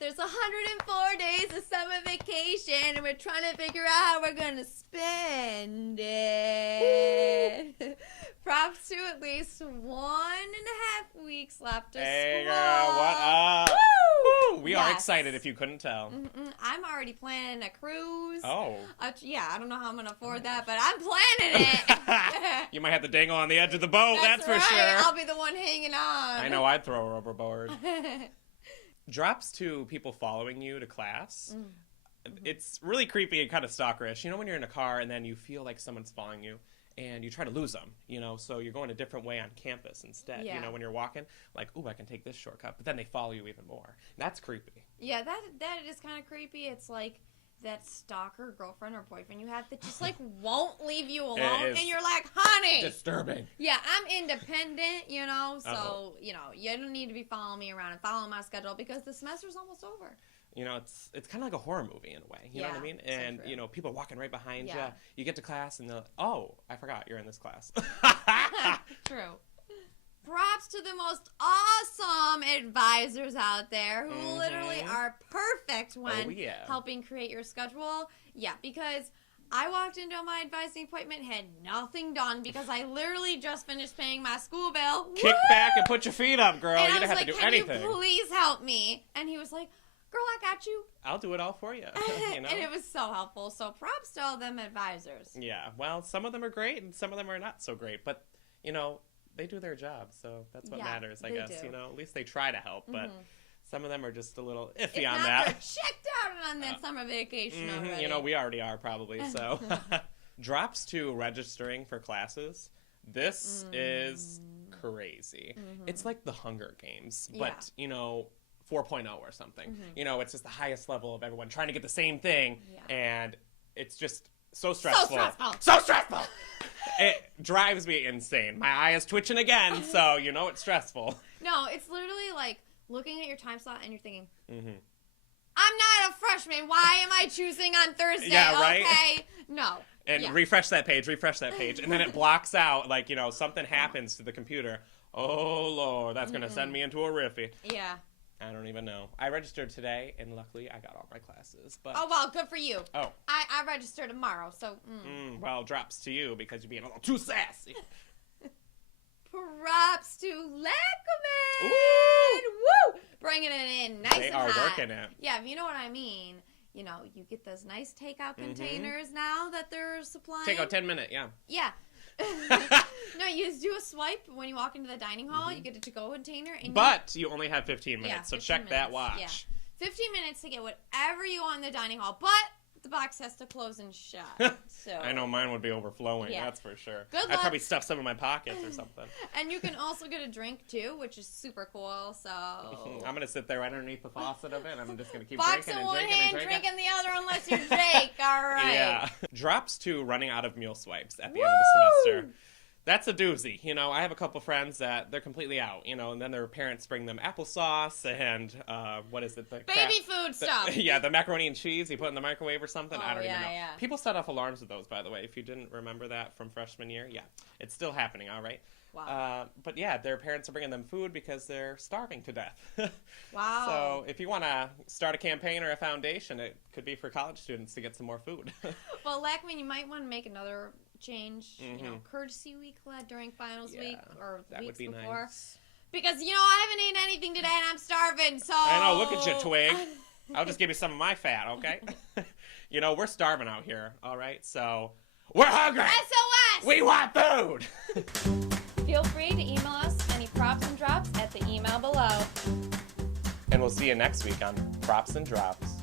There's 104 days of summer vacation, and we're trying to figure out how we're going to spend it. Props to at least 1.5 weeks left of Hey, school. girl, what up? Woo! We are excited if you couldn't tell. I'm already planning a cruise. Oh. Yeah, I don't know how I'm going to afford that, but I'm planning it. You might have to dangle on the edge of the boat, that's for right. sure. I'll be the one hanging on. I know I'd throw her overboard. Drops to people following you to class. It's really creepy and kind of stalkerish. You know when you're in a car and then you feel like someone's following you and you try to lose them, you know, so you're going a different way on campus instead. Yeah. You know, when you're walking, like, ooh, I can take this shortcut, but then they follow you even more. That's creepy. Yeah, that is kind of creepy. It's like that stalker girlfriend or boyfriend you have that just like won't leave you alone, and you're like, honey, disturbing. Yeah, I'm independent, you know, so you know you don't need to be following me around and following my schedule because the semester's almost over. You know, it's kind of like a horror movie in a way. You know what I mean? And so you know, people walking right behind you. Yeah. You get to class and they're like, oh, I forgot you're in this class. True. Props to the most awesome advisors out there who literally are perfect when helping create your schedule. Yeah, because I walked into my advising appointment, had nothing done because I literally just finished paying my school bill. Kick back and put your feet up, girl. And You I don't was have to do Can anything. you please help me? And he was like, girl, I got you. I'll do it all for you. You know? And it was so helpful. So props to all them advisors. Yeah, well, some of them are great and some of them are not so great. But, you know, they do their job, so that's what matters, I guess. Do. You know, at least they try to help, but some of them are just a little iffy if on not, that. They're checked out on that summer vacation already. You know, we already are probably, so. Drops to registering for classes. This is crazy. It's like the Hunger Games, but, you know, 4.0 or something. You know, it's just the highest level of everyone trying to get the same thing, and it's just so stressful. So stressful! It drives me insane. My eye is twitching again, so you know it's stressful. No, it's literally like looking at your time slot and you're thinking, I'm not a freshman. Why am I choosing on Thursday? Yeah, right? Okay, no. And refresh that page, and then it blocks out, like, you know, something happens to the computer. Oh, Lord, that's going to send me into a riffy. Yeah. I don't even know. I registered today, and luckily I got all my classes. But oh, well, good for you. Oh. I register tomorrow, so... well, drops to you because you're being a little too sassy. Props to Lackaman! Woo! Bringing it in nice and hot. They are working it. Yeah, if you know what I mean. You know, you get those nice takeout containers now that they're supplying. Takeout 10-minute, yeah. Yeah. No, you just do a swipe when you walk into the dining hall. You get a to-go container. But you only have 15 minutes, so check that watch. Yeah. 15 minutes to get whatever you want in the dining hall, but the box has to close and shut. So I know mine would be overflowing, that's for sure. Good luck. I'd probably stuff some in my pockets or something. And you can also get a drink, too, which is super cool, so... I'm going to sit there right underneath the faucet of it, and I'm just going to keep box drinking in and one drinking hand, and drinking. drink in the other, unless you're Jake, all right. Yeah. Drops to running out of meal swipes at the end of the semester. That's a doozy. You know, I have a couple friends that they're completely out, you know, and then their parents bring them applesauce and, what is it? Baby food stuff. Yeah, the macaroni and cheese you put in the microwave or something. Oh, I don't even know. Yeah. People set off alarms with those, by the way, if you didn't remember that from freshman year. Yeah, it's still happening, all right? Wow. But yeah, their parents are bringing them food because they're starving to death. Wow. So if you want to start a campaign or a foundation, it could be for college students to get some more food. Well, Lackman, you might want to make another change, you know, courtesy week during finals week or that weeks would be before. Nice. Because, you know, I haven't eaten anything today and I'm starving, so... I know, look at you, Twig. I'll just give you some of my fat, okay? You know, we're starving out here, all right? So, we're hungry! SOS! We want food! Feel free to email us any props and drops at the email below. And we'll see you next week on Props and Drops.